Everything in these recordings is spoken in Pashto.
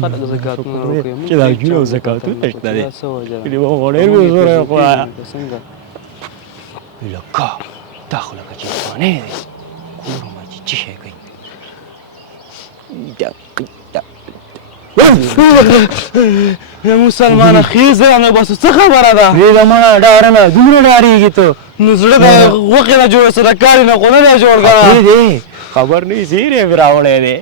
خلک زکاتونه ورکوي چې دا جون او زکاتونه شته دی کلي به خو ډېر بې زوره یې خدایه څنګه لکه دا خو لکه چې افغانۍ دی ګورم چې څه شی کوي مسلمانه خیز نه بس څه خبره ده پرېږده مړه ډاره نه دومره ډارېږي ته نو زړه د غوښې نه جوړ سره کاري نه خو نه دی جوړ کړه پرېږدې خبر نه وي زیری مې راوړی دی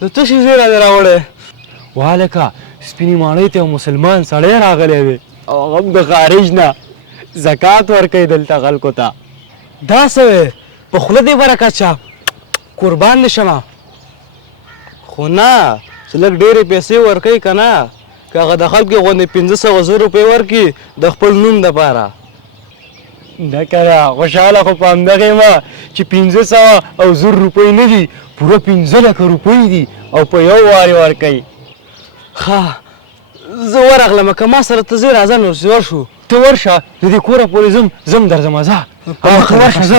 د څه شي زیری دې راوړی والکه سپینې ماڼۍ ته یو مسلمان سړی راغلی دی او هغه هم د خارج نه زکات ورکوي دلته خلکو ته دا څه وی په خوله دې برکت شه قربان دې شمه خو نه چې لږ ډېرې پیسې ورکوي که نه که هغه د خلکو غوندې 500 روپۍ ورکړي د خپل نوم دپاره نه که نه خوشحاله خو په همدغې یم چې 500 او 1000 روپۍ نه دي پوره 15 روپۍ دي او په یو وارې ورکوي ښه زه ورغلم که ما سره ته ځې راځه نو ورشو ته ورشه د دې کوره پورې ځم درځمه ځه ورشه ځه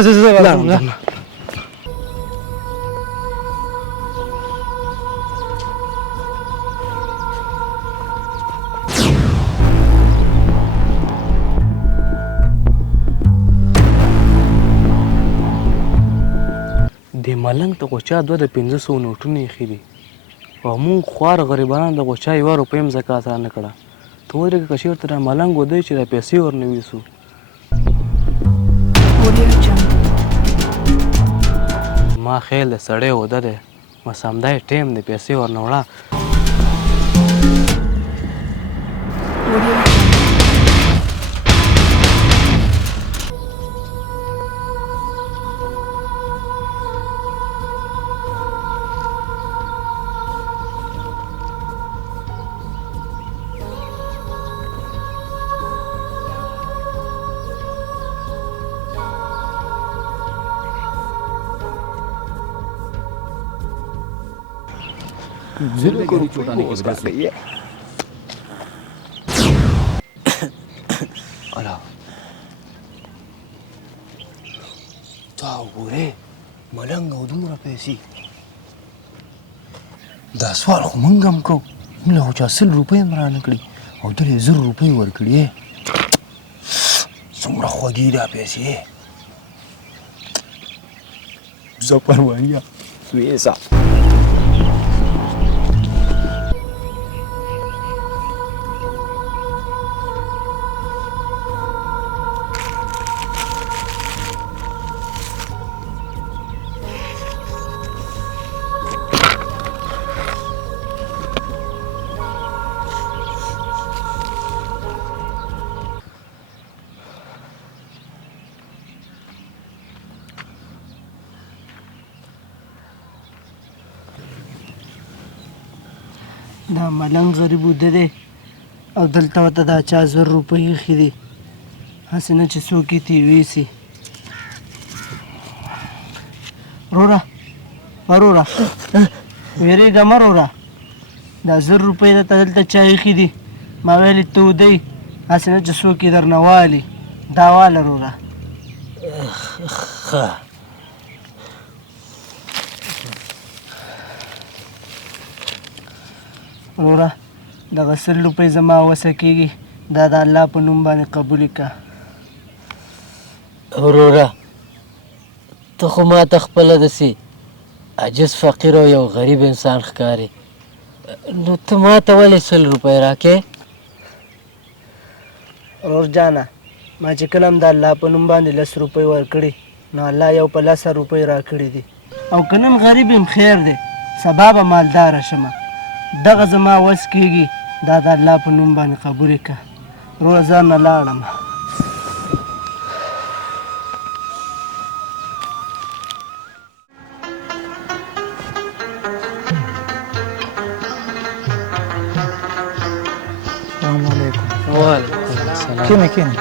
د ملنګ ته خو چا 2 د 500 نوټونه ایښي دي او موږ خوار غریبانان د خو چا 1 روپۍ هم زکات را نه کړه ته ودرېږه که چېرته دا ملنګ ودی چې دا پیسې ورنه ویسو ما خیال د سړی وده دی بس همدا یې ټیم دی پیسې ورنه وړه تا وګورې ملنګ او دومره پیسې دا سوال خو موږ هم کوو موږ له خو چا 100 روپۍ هم رانه کړي او ده یې 1000 روپۍ ورکړي څومره خوږې دا پیسې زه پروانیه سویسه دا ملنګ غریب وده دی او دلته ورته دا چا 1000 روپۍ ایښي دي هسې نه چې څوک یې تېروي سي وروره وروره وېرېږه مه وروره دا 1000 روپۍ درته دلته چا ایښي دي ما ویلې ته ودی هسې نه چې څوک یې درنه والي دا واله وروره ښه وروره دغه 100 روپۍ زما وسه کېږي دا د الله په نوم باندې قبول کړه وروره ته خو ما ته خپله داسې عجز فقیر او یو غریب انسان ښکارې نو ته ما ته ولې 100 روپۍ راکې ورور جانه ما چې کله هم د الله په نوم باندې 10 روپۍ ورکړي نو الله یو په 10 روپۍ راکړي دي او که نن غریب یم خیر دی سبا به مالداره شمه دغه زما وس کېږي دا د الله په نوم باندې قبول کړه وروره ځان نه لاړم السلام علیکم وعلیکم السلام کینه کینه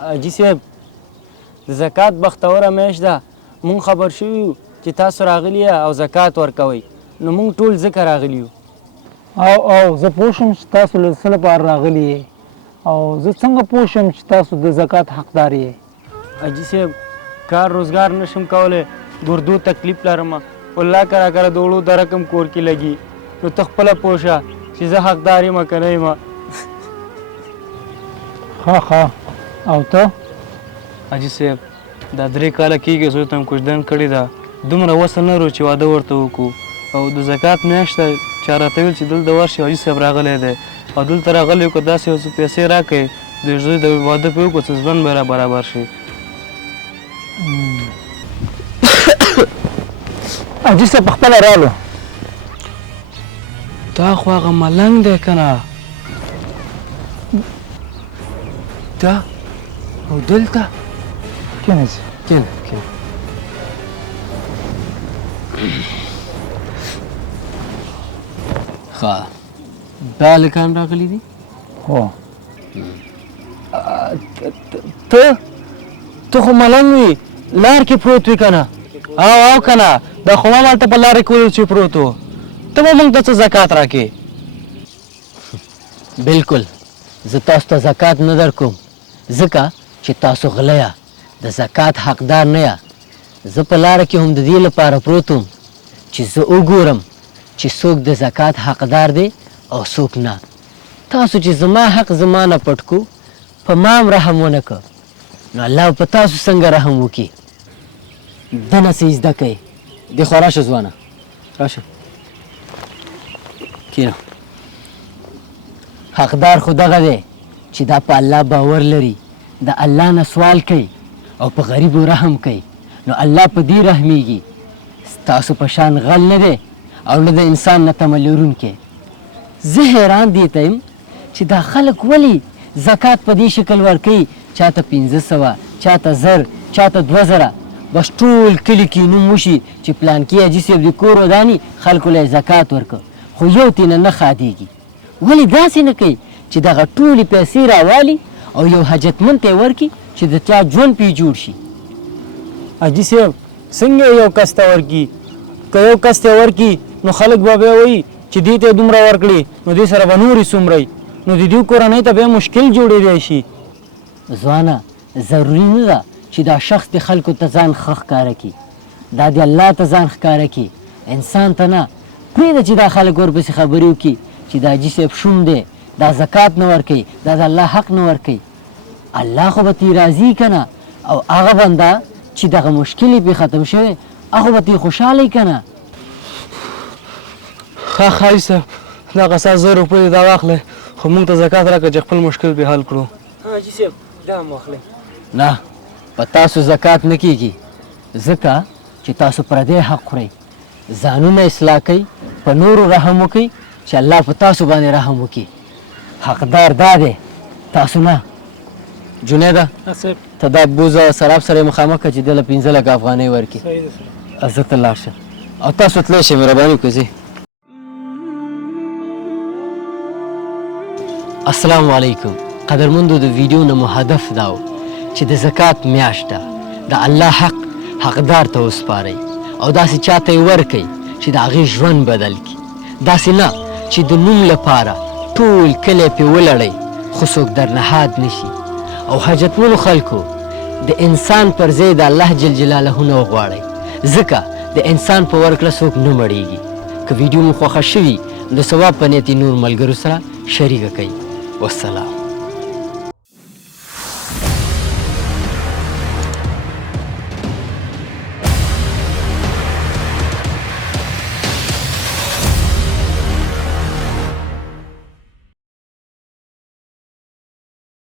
حاجي صاحب د زکات بختوره میاشت ده مونږ خبر شوي یو چې تاسو راغلي او زکات ورکوئ نو مونږ ټول ځکه راغلي یو او زه پوه شوم چې تاسو له څه لپاره راغلي یې او زه څنګه پوه شم چې تاسو د زکات حقدار یې حاجي صاحب کار روزګار نشم کولی ګردو تکلیف لرم والله کله کله د وړو د رقم کور کې لګي نو ته خپله پوه شه چې زه حقدار یم که نه یم ښه او ته حاجي صاحب دا 3 کاله کېږي زوی ته مې کوژدن کړې ده دومره وسه نه لرو چې واده ورته وکړو او د زکات میاشت ده چا راته ویل چې دلته ورشي حاجي صاحب راغلی دی او دلته راغلی که داسې یو څه پیسې راکړې د زوی د واده پې وکړو څه ژوند به را برابر شي حاجي صاحب پخپله رالو دا خو هغه ملنګ دی که نه دا او دلته کینه ځي کینه ښه دا هلکان راغلي دي هو ته خو ملنګ وي لار کې پروت وي که نه او که نه دا خو ما مالته په لارې کې چې پروت و ته به موږ ته څه زکات راکې بالکل زه تاسو ته زکات نه درکوم ځکه چې تاسو غله د زکات حقدار نه یا زه په لاره کې هم د دې لپاره پروت وم چې زه وګورم چې څوک د زکات حقدار دی او څوک نه تاسو چې زما حق زما نه پټ کو په ما هم رحم ونه که نو الله په تاسو څنګه رحم وکړي دنه څه زده کوئ دې خوا راشه ځوانه راشه کښېنه حقدار خو دغه دی چې دا په الله باور لري د الله نه سوال کوي او په غریبو رحم کوي نو الله په دې رحمیږي ستاسو په شان غل نه دی او نه د انسان نه تمه لرونکی زه حیران دې ته یم چې دا خلک ولې زکات په دې شکل ورکوي چاته 500 چاته 1000 چاته 2000 بس ټول کلي کې نوم وشي چې پلانکي حاجي صاحب د کور وداني خلکو له زکات ورکړه خو یو تینه نه خادېږي ولې داسې نه کوي چې دغه ټولې پیسې راوالي او یو حاجتمند ته یې ورکړي چې د چا ژوند پې جوړ شي حاجي صاحب څنګه یو کس ته ورکړي که یو کس ته ورکړي نو خلک به بیا وایي چې دې ته دومره ورکړي نو دې سره به نورې څومره نو د دې کورنۍ ته بیا مشکل جوړېدی شي ځوانه ضروري نه ده چې دا شخص د خلکو ته ځان ښه ښکاره کړي دا د الله ته ځان ښکاره کړي انسان ته نه پرېږده چې دا خلک ورپسې خبرې وکړي چې دا حاجي صاحب شوم دی دا زکات نه ورکوي دا د الله حق نه ورکوي الله خو به ترې راضي که نه او هغه بنده چې دغه مشکل یې پرې ختم شوی هغه به ترې خوشحاله که نه ښه حاجي صاحب دغه 1000 روپۍ دا واخلئ خو موږ ته زکات راکړه چې خپل مشکل پې حل کړو حاجي صاحب دا هم واخلئ نه په تاسو زکات نه کیږي ځکه چې تاسو پردی حق خورئ ځانونه اصلاح کوئ په نورو رحم وکئ چې الله په تاسو باندې رحم وکړي حقدار دا دی تاسو نه جنیده ته دا بوزه سراب سره یې مخامخ کړه چې ده له 15 لکه افغانۍ ورکړي زه ته لاړ شه او تاسو تلی شئ مهرباني وکړئ ځئ السلام علیکم قدرمندو د ویډیو نه مو هدف دا و چې د زکات میاشت ده د الله حق حقدار ته وسپارئ او داسې چاته یې ورکئ چې د هغې ژوند بدل کړي داسې نه چې د نوم لپاره ټول کلی پې ولړئ خو څوک در نهاد نشي او حاجتمنو خلکو د انسان پر ځای د الله جل جلاله نه وغواړئ ځکه د انسان په ورکړه څوک نه مړیږي که ویډیو مو خوښه شوي د ثواب په نیت نور ملګرو سره شریکه کړئ والسلام